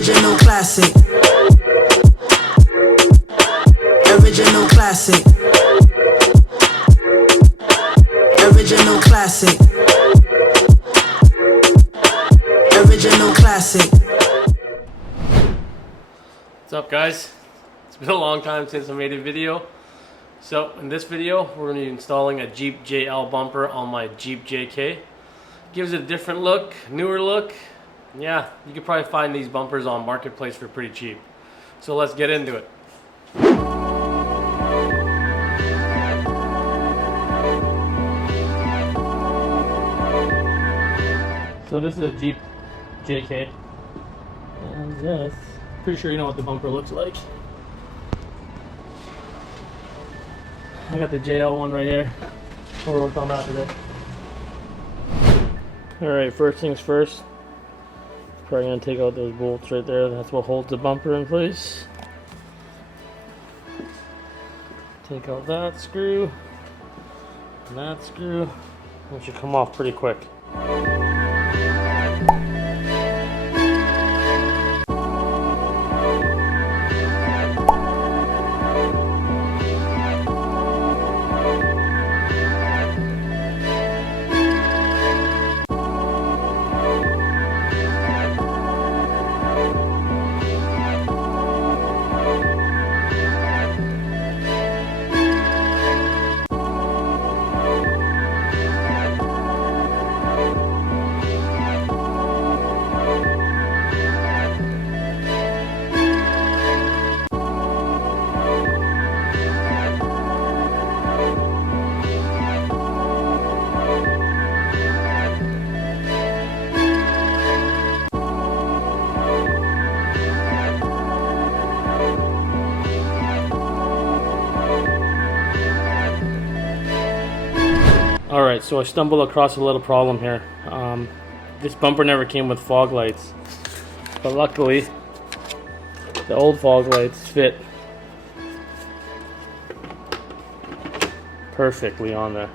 Original classic. Original classic. Original classic. Original classic. What's up, guys? It's been a long time since I made a video. So in this video we're going to be installing a Jeep JL bumper on my Jeep JK. Gives it a different look, newer look. Yeah, you could probably find these bumpers on Marketplace for pretty cheap. So let's get into it. So this is a Jeep JK, and this, pretty sure you know what the bumper looks like. I got the JL one right here. We'll work on that today. Alright, first things first. Probably gonna take out those bolts right there. That's what holds the bumper in place. Take out that screw and that screw. It should come off pretty quick. Alright, so I stumbled across a little problem here. This bumper never came with fog lights, but luckily the old fog lights fit perfectly on there.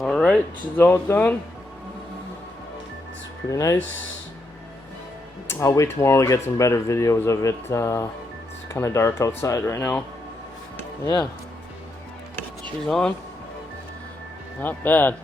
Alright, she's all done. It's pretty nice. I'll wait tomorrow to get some better videos of it. It's kind of dark outside right now. Yeah, she's on. Not bad.